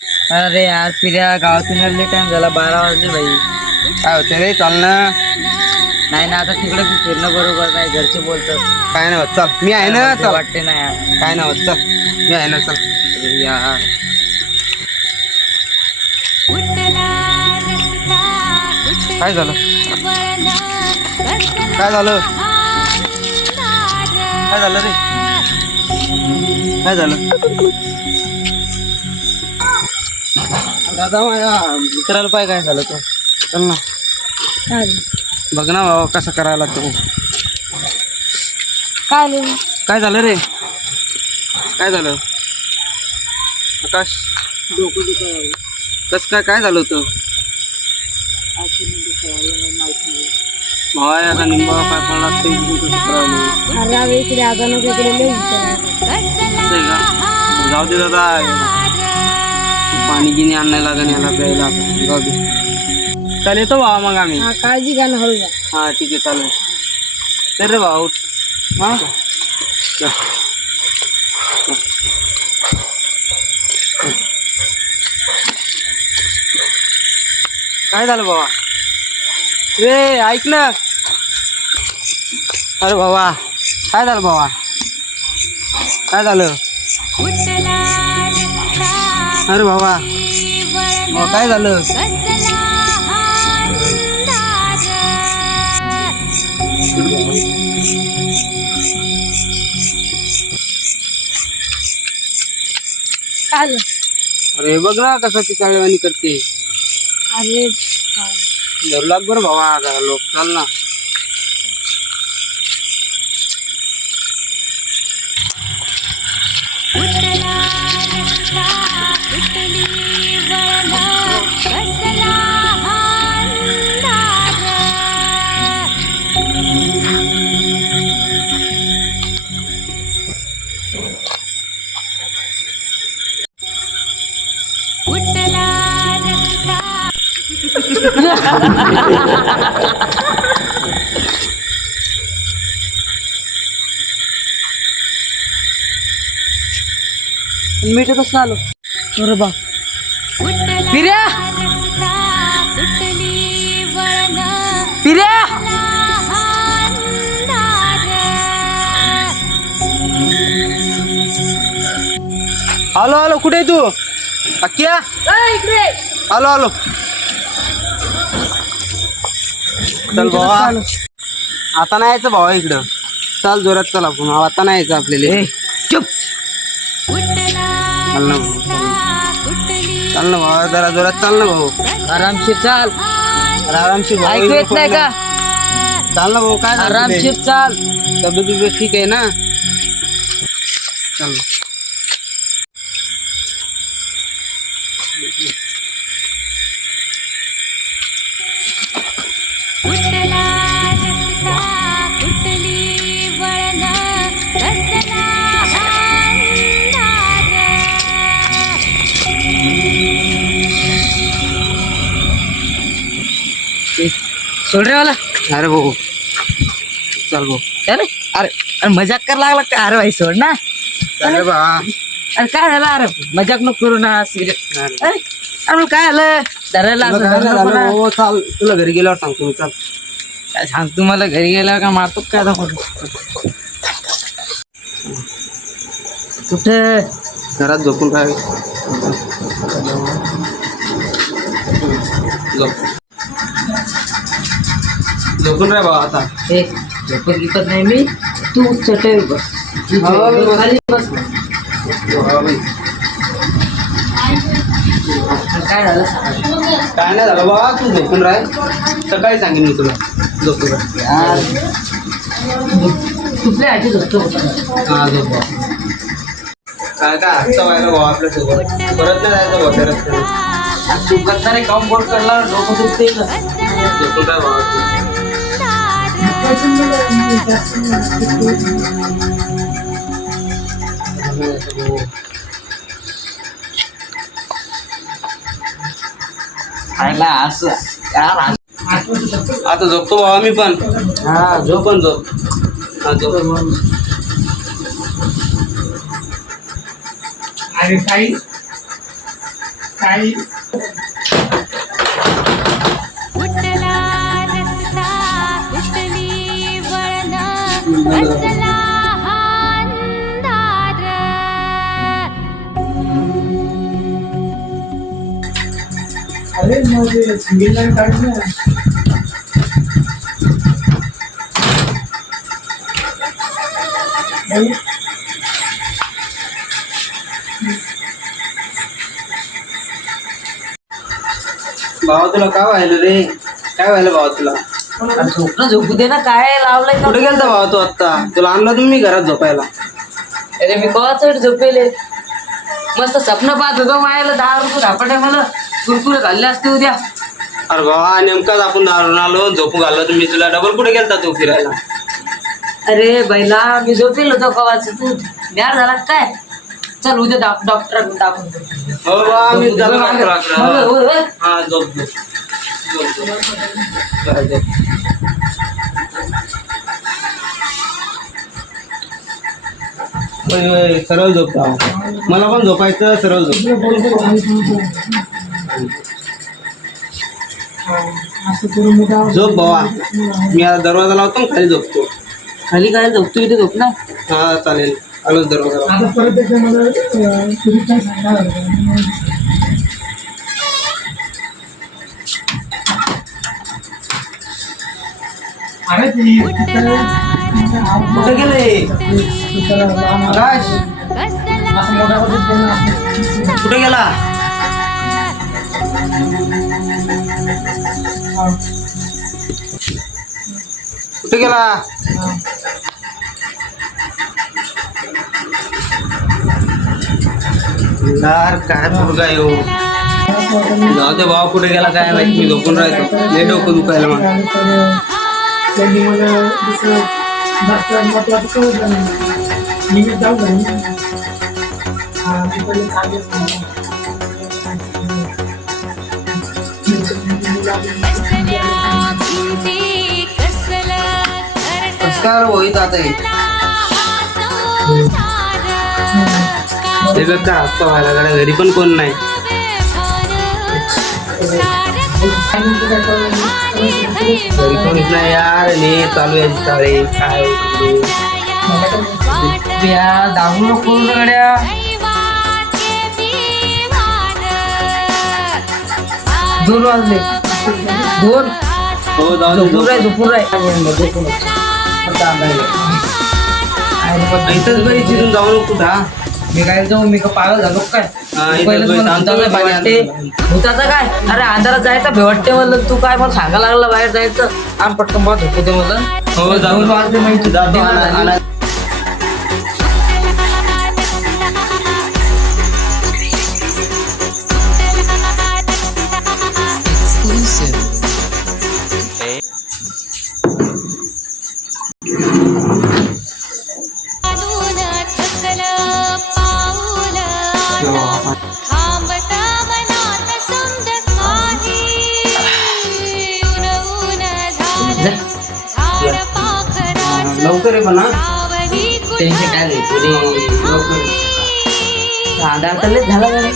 अरे यार फिर्या गावातून यायला टाइम झाला 12 वाजले भाई. काय होते रे, चाल ना. नाही ना आता तिकडे फिरणं बरोबर नाही, घरचे बोलतात. काय नाही होत, चल मी आहे ना. चल वाटते ना यार. काय नाही होत, चल मी आहे ना. चल अरे यार काय झालं, काय झालं, काय झालं रे, काय झालं. दादा माझ्या मित्राला पाय काय झालं तो. चल ना बघ ना बाबा कसं करायला तो. काय झालं रे, काय झालं आकाश. डोकं दुखायला कसं काय, काय झालं होतं. भावा आता निंबा काय पडला ते इकडे आता नको इकडे असं आहे का. जाऊ दे दादा, पाणी गिनी आणायला लागेल याला प्यायला. जाऊ दे, चालेल येतो भावा मग आम्ही. काळजी घ्या ना, हळू. हा ठीक आहे चालेल. तर रे भाऊ हा चल. काय झालं बाबा रे, ऐक ना. अरे बाबा काय झालं बाबा, काय झालं. अरे बाबा काय झालं. अरे बघ ना कसं ती चाळीवाणी करते. अरे धरू लाग बरं भावा, जरा लोक चाल ना. मीठ कसं आलो. अरे बा फिर्या, फिर्या. हॅलो हॅलो, कुठे आहे तू अक्किया. Hello hello. चल भावा आता नाही यायचं भावा इकडं. चाल जोरात चल आपण, आता नाही यायचं आपल्याला. चुप. चाल ना भाऊ, चाल ना भावा, जरा जोरात चाल ना भाऊ. आरामशीर चाल. अरे आरामशीर भाऊ, ऐकू येत नाही का. चाल ना भाऊ. काय झालं तुले? आरामशीर चाल. तब्येत ठीक आहे ना. चल सोड रे मला. अरे भाऊ चल भाऊ. अरे अरे अरे मजाक कर लागला का. अरे भाई सोड ना. अरे बा अरे काय झालं. अरे मजाक नको करू ना. सिरियस. अरे अरे काय झालं. धरायला असं धरू नको ना. हो चाल, तुला घरी गेल्यावर सांगतो मी. चाल काय सांगतो मला घरी गेल्यावर का मारतो काय दाखवतो. कुठे घरात झोपून राहावे. झोपून राहा भाऊ आता. हे झोपत गिपत नाही मी. तू चटई बस. खाली बस. काय झालं. काय नाही झालं बाबा, तू झोपून राह. सकाळी सांगेन मी तुला. झोपून राह यार कुठल्या आधी झोपतो. हा झोप भाऊ. काय काय हातचा व्हायला भाऊ आपल्यासोबत. परत नाही जायचं भाऊ त्या रस्त्याने. तू करणारे काम बोर्ड करला डोकं दुखते ना. झोपून राह भाऊ. खायला असं यार. आता झोपतो भावा मी पण. हा झोप पण झोप. हा झोप. अरे काही कुठला रस्ता कुठली वळण कसला हा अंधार अरे मग सिंगल लाईन काढ ना. भावा तुला काय व्हायलं रे? काय व्हायलं भावा तुला? झोपणं झोपू दे ना, काय लावलंय कुठे का? गेलता भावा तू आत्ता? तुला आणलं तुम्ही मी घरात झोपायला. अरे मी कवाच झोपेले, मस्त स्वप्न पाहत होतो. मायाला 10 रुपये सापडले, मला कुरकुरे खाल्ले असते उद्या. अरे भावा नेमकाच आपण दारून आलो, झोपू घाललो तुम्ही तुला. डबल कुठे गेलता तू फिरायला? अरे बैला मी झोपेल होतो कवाच, तू ब्यार झाला काय? चल उद्या डॉक्टर दाखवून दे. हो बा मी झालो डॉक्टराकडं. हो, हो. हा झोप झोप झोप झोप. जरा झोप. होय, होय, सरळ झोप भावा. मला पण झोपायचं, सरळ झोप. असं करून मी काय झोप भावा. मी आता दरवाजा लावतो आणि खाली झोपतो. खाली काय झोपतो इथे झोप ना. हा चालेल, आलोच दरवाजा लावतो. आता परत एकदा मला तुम्ही काय सांगा. अरे ती कुठे गेले आकाश? असं मोठा होत कुठे गेला? कुठे गेला? यार काय मुलगा येऊ. जाऊ दे भावा, कुठे गेला काय माहिती. मी झोपून राहतो, लय डोकं दुखायला मला. त्यांनी मला दुसरं डॉक्टर महत्वाचं कळलं नाही. मी जाऊ घरी. ते पहिले सांगितलं. कसं काय होईत आता हे? ते बघ का हप्ता व्हायला लागला, घरी पण कोण नाही. घरी कोणीच नाही यार. आणि चालू आहे चाळे काय या दाबू नको गड्या. दोन वाजले, 2. हो जाऊ दे, झोप. झोपून राय. इथंच बाई तिथून जाऊ नको कुठं. हा? मी काय जाऊ, मी का पागल झालो काय? हा, इथंच पहिलंच बाई मला शांत भूताचं बस भेटते. बाई. भूताचं काय? अरे अंधारात जायचं भेटते म्हणलं. तू काय मला सांगायला लागला बाहेर जायचं? आम पटकन मला झोपू दे म्हणलं. हो जाऊ 2 वाजले माहिती. जातो आणा. लवकर आहे पण हा. टेन्शन काय घ्यायचं रे. लवकर ये. अंधार तर लयच झाला गड्या.